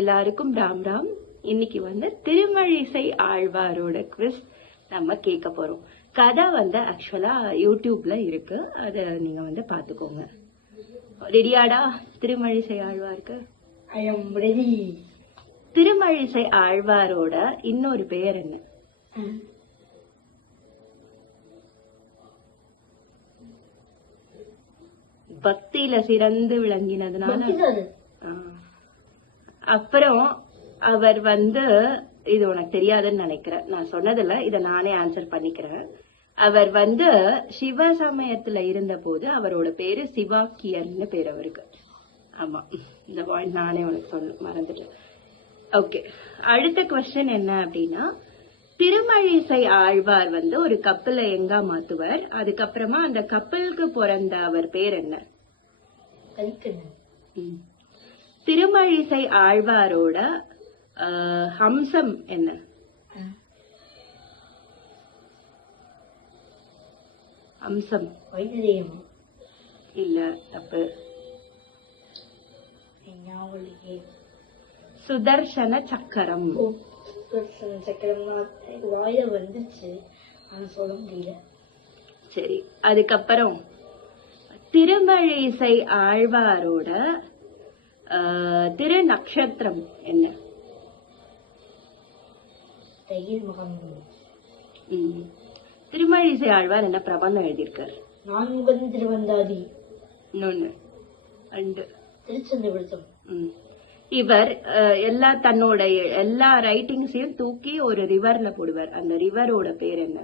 எல்லாருக்கும் ராம் ராம். இன்னைக்கு திருமழிசை ஆழ்வாரோட குவிஸ் நம்ம கேட்க போறோம். கதை ஆக்சுவலா யூடியூப்ல இருக்கு, அத நீங்க பாத்துக்கோங்க. ரெடியாடா? திருமழிசை ஆழ்வாருக்கு ஐ அம் ரெடி. திருமழிசை ஆழ்வாரோட இன்னொரு பெயர் என்ன? பக்தியில சிறந்து விளங்கினதுனால. அப்புறம் அவர் இது உனக்கு தெரியாதுன்னு நினைக்கிறேன், நான் சொன்னதில்ல, இத நானே ஆன்சர் பண்ணிக்கிறேன். அவர் சிவ சமயத்துல இருந்த போது அவரோட பேரு சிவாக்கியர்னு பேர் அவருக்கு. ஆமா, இந்த பாயிண்ட் நானே உனக்கு சொல்ல மறந்துட்டேன். ஓகே, அடுத்த கொஸ்டின் என்ன அப்படின்னா, திருமழிசை ஆழ்வார் ஒரு கப்பலை எங்க மாத்துவர், அதுக்கப்புறமா அந்த கப்பலுக்கு பிறந்த அவர் பேர் என்ன? திருமழிசை ஆழ்வாரோட ஹம்சம் என்ன? ஹம்சம் இல்ல, தப்பு. சுதர்சன சக்கரம். வாயில வந்துச்சு, சொல்ல முடியல. சரி, அதுக்கப்புறம் திருமழிசை ஆழ்வாரோட திரு நட்சத்திரம் என்ன? திருமழிசை ஆழ்வார் என்ன பிரபந்தம் எழுதியிருக்காரு? நான்முகன் திருவந்தாதி. இன்னொன்னு திருச்செந்தவிருத்தம். இவர் தன்னோட எல்லா ரைட்டிங்ஸையும் தூக்கி ஒரு ரிவர்ல போடுவார். அந்த ரிவரோட பேர் என்ன?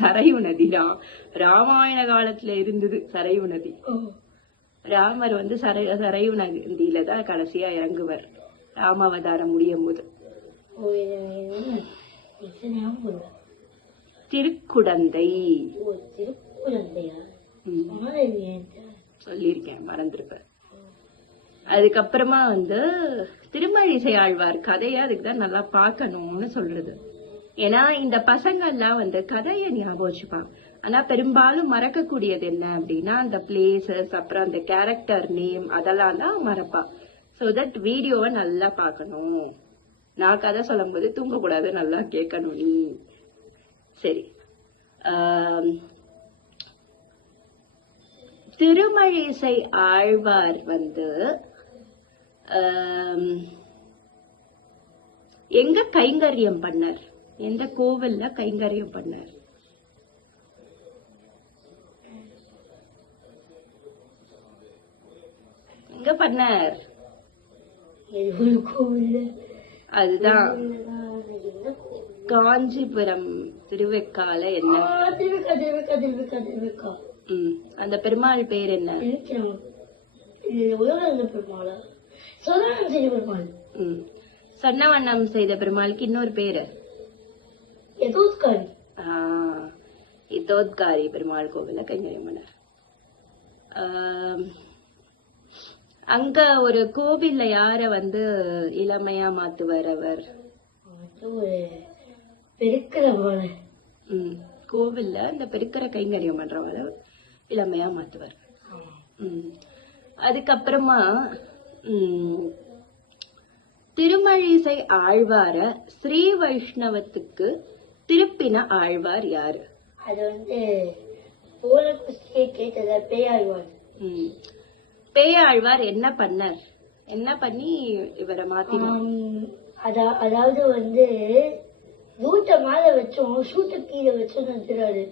சரையு நதிதான். ராமாயண காலத்துல இருந்தது சரையு நதி. ராமர் சரையு நதியில தான் கடைசியா இறங்குவர் ராமாவதாரம் முடியும் போது. திருக்குடந்தை. சொல்லிருக்கேன், மறந்துருப்பேன். அதுக்கப்புறமா திருமழிசை ஆழ்வார் கதையா அதுக்குதான் நல்லா பாக்கணும்னு சொல்றது. ஏன்னா இந்த பசங்க எல்லாம் கதையை ஞாபகம் வச்சுப்பாங்க, ஆனா பெரும்பாலும் மறக்கக்கூடியது என்ன அப்படின்னா அந்த பிளேசஸ், அப்புறம் அந்த கேரக்டர் நேம், அதெல்லாம் தான் மறப்பா. சோ தட் வீடியோவை நல்லா பாக்கணும். நான் கதை சொல்லும் போது தூங்க கூடாது, நல்லா கேட்கணும் நீ. சரி, திருமழிசை ஆழ்வார் எங்க கைங்கரியம் பண்ணார்? எந்த கோவில்ல கைங்கரியம் பண்ணார்? எங்க பண்ணார்? அதுதான் காஞ்சிபுரம் திருவெக்கால. என்ன அந்த பெருமாள் பேர் என்ன? சன்னவண்ணம் செய்த பெருமாளுக்கு இன்னொரு பேரு இதோத்காரி பெருமாள் கோவில கைங்கரியம் பண்ணார். அங்க ஒரு கோவில்ல யார இளமையா மாத்துவார் அவர்? கோவில்ல இந்த பெருக்கிற கைங்கரியம் பண்றவர இளமையா மாத்துவார். அதுக்கப்புறமா திருமழிசை ஆழ்வார ஸ்ரீ வைஷ்ணவத்துக்கு திருப்பின ஆழ்வார் யாரு? அது பேயாழ்வார். பேயாழ்வார் என்ன பண்ணார்? என்ன பண்ணி இவரை மாத்தினார்? அதாவது ரூட்ட மேல வச்சோம், ஷூட்ட கீழே வச்சோம் நிறுத்துறாரு.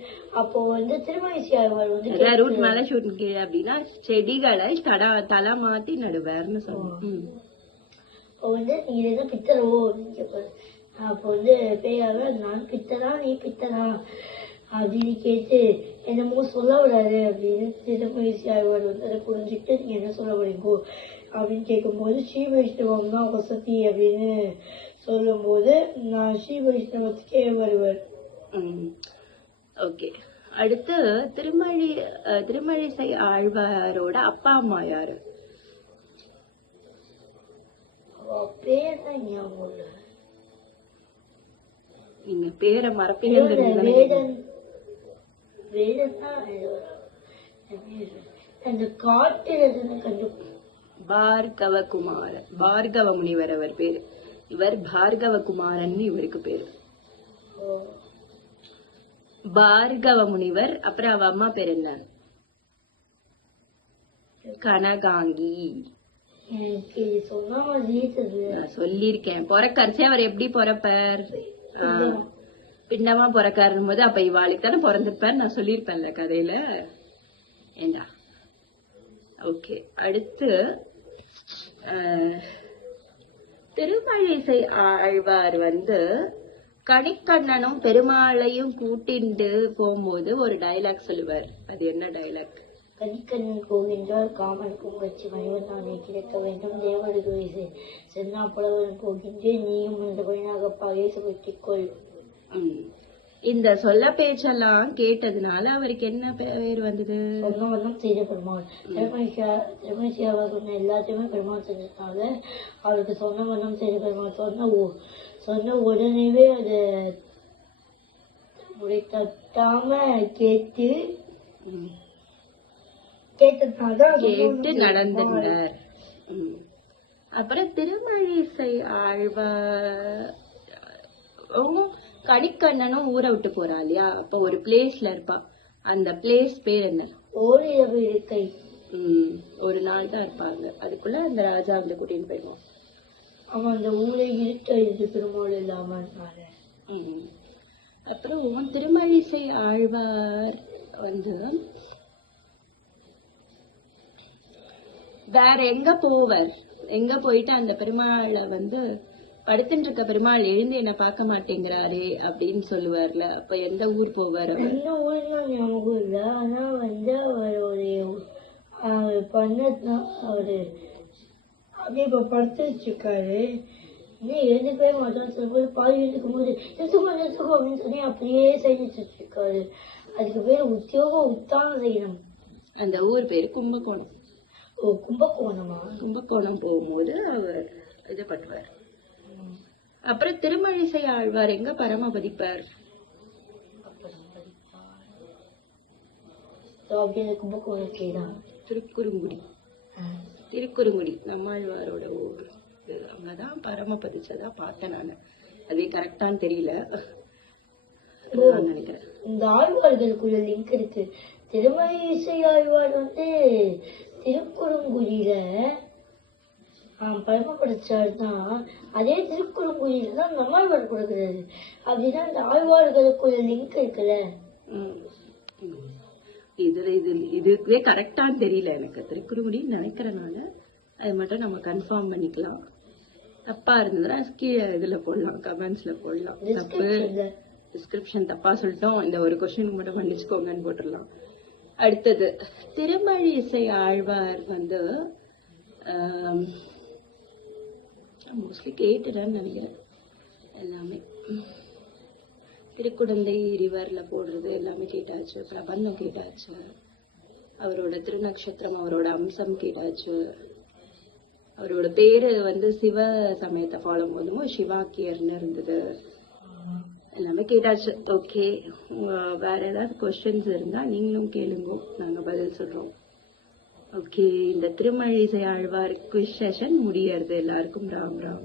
அப்போ திருமழிசை ஆழ்வார் ரூட் மேல ஷூட் கீழே அப்படின்னா செடிகளை தலை மாத்தி நடுவார்னு சொல்லுவோம். அப்போ நீங்க என்ன பித்தரவோ கேட்பாரு. அப்போ பேயாழ்வார் நான் பித்தரா நீ பித்தரா அப்படின்னு கேட்டு என்னமோ சொல்ல விடாது அப்படின்னு திருமழிசை ஆழ்வார் அதை புரிஞ்சுக்கிட்டு நீங்க என்ன சொல்ல வரீங்கோ அப்படின்னு கேட்கும்போது ஸ்ரீ வைஷ்ணவம் தான் வசதி அப்படின்னு சொல்லும் போது நான் ஸ்ரீ வைஷ்ணவத்துக்கே வருவார். ஓகே, அடுத்து திருமழிசை ஆழ்வாரோட அப்பா அம்மா யாரு? பேர் தான் ஞாபகம் இல்ல. நீங்க பேரை மறப்பீங்க. வேதன் தான் அந்த காட்டுல பார்கவகுமாரன், பார்கவ முனிவர் அவர் பேரு. இவர் பார்கவகுமாரன் இவருக்கு பேரு. பார்கவ முனிவர். அப்புறம் அவ அம்மா பேர் என்ன? கனகாங்கி. நான் சொல்லிருக்கேன். பொறக்கரிசி அவர் எப்படி பொறப்பார்? பிண்டமா பொறக்காரும் போது அப்ப இவாளுக்கு தானே பிறந்திருப்பார். நான் சொல்லியிருப்பேன்ல கதையில. ஏண்டா ஓகே. அடுத்து திருமழிசை ஆழ்வார் கணிக்கண்ணனும் பெருமாளையும் கூட்டிண்டு போகும்போது ஒரு டைலாக் சொல்லுவார். அது என்ன டைலாக்? கணிக்கண்ணன் போகின்றார், காமனுக்கும் வச்சு மணிவண்ணானை கிடைக்க வேண்டும், தேவடுகளை சென்னா புலவன் போகின்றேன், நீயும் அந்த பையனாக பாயசப்பட்டிக்கொள். இந்த சொல்ல பேச்செல்லாம் கேட்டதுனால அவருக்கு என்ன பேர் வந்தது? சொன்னவண்ணம் செய்த பெருமாள். திருமணிசியாவா சொன்ன எல்லாத்தையுமே பெருமாள் செஞ்சதுனால அவருக்கு சொன்னவண்ணம் செய்த பெருமாள். சொன்ன உடனேவே அதை முறை தட்டாம கேட்டு நடந்தார். அப்புறம் திருமழிசை ஆழ்வார் கணிக்கண்ணனும் ஊரை விட்டு போறா இல்லையா? அப்ப ஒரு பிளேஸ்ல இருப்பா. அந்த பிளேஸ் பேர் என்ன? ஓரிரவு இருக்கை. ஒரு நாள் தான் இருப்பாங்க. அதுக்குள்ள அந்த ராஜா கூட்டின்னு போயிடுவோம். அவன் அந்த ஊரை இருட்டு பெருமாள் இல்லாம. அப்புறம் திருமழிசை ஆழ்வார் வேற எங்க போவர்? எங்க போயிட்டு அந்த பெருமாளை படுத்துட்டு இருக்க பெருமாள் எழுந்து என்ன பார்க்க மாட்டேங்கிறாரே அப்படின்னு சொல்லுவார்ல. அப்ப எந்த ஊர் போவார்? எந்த ஊர்லாம் ஞாபகம் இல்ல. ஆனா அவர் பண்ணதான் அவரு அப்படியே இப்ப படுத்து வச்சிருக்காரு. இன்னும் எழுந்துக்கவே மாட்டான்னு சொல்லும்போது பாதி எழுந்துக்கும் போது நிறுத்துக்கோ அப்படின்னு சொல்லி அப்படியே செஞ்சுட்டு இருக்காரு. அதுக்கு பேர் உத்தான செய்யணும். அந்த ஊர் பேரு கும்பகோணம். ஓ, கும்பகோணமா? கும்பகோணம் போகும்போது அவர் இது பண்ணுவார். அப்புறம் திருமழிசை ஆழ்வார் எங்க பரமபதிப்பார்? திருக்குறுங்குடி. திருக்குறுங்குடி நம்மாழ்வாரோட ஊர். அங்கதான் பரமபதிச்சதா பார்த்தேன் நானு. அது கரெக்டான்னு தெரியல நினைக்கிறேன். இந்த ஆழ்வார்களுக்குள்ள லிங்க் இருக்கு. திருமழிசை ஆழ்வார் திருக்குறுங்குடியில பரமபடிச்சாருதான். அதே திருக்குறுங்குடியில தான் நம்மாழ்வார் கொடுக்கிறாரு. அப்படின்னா இந்த ஆழ்வார்களுக்குள்ள லிங்க் இருக்குல்ல. இதுவே கரெக்டான்னு தெரியல எனக்கு. திருக்குறுங்குடின்னு நினைக்கிறேன் நானு. அது மட்டும் நம்ம கன்ஃபார்ம் பண்ணிக்கலாம். தப்பா இருந்ததுன்னா கீழே இதுல போடலாம், கமெண்ட்ஸ்ல போடலாம். தப்பு டிஸ்கிரிப்ஷன் தப்பா சொல்லிட்டோம், இந்த ஒரு கொஸ்டின் மட்டும் மன்னிச்சுக்கோங்கன்னு போட்டுடலாம். அடுத்தது திருமழிசை ஆழ்வார் மோஸ்ட்லி கேட்டுடான்னு நினைக்கிறேன். எல்லாமே திருக்குடந்தை ரிவர்ல போடுறது எல்லாமே கேட்டாச்சு. பிரபந்தம் கேட்டாச்சு. அவரோட திருநக்ஷத்திரம், அவரோட அம்சம் கேட்டாச்சு. அவரோட பேரு சிவ சமயத்தை ஃபாலோ பண்ணுமோ சிவாக்கியர்னு இருந்தது. எல்லாமே கேட்டாச்சு. ஓகே, வேற ஏதாவது கொஸ்டின்ஸ் இருந்தா நீங்களும் கேளுங்க, நாங்க பதில் சொல்றோம். ஓகே, இந்த திருமழிசை ஆழ்வார் குவிஸ் செஷன் முடியறது. எல்லாருக்கும் ராம் ராம்.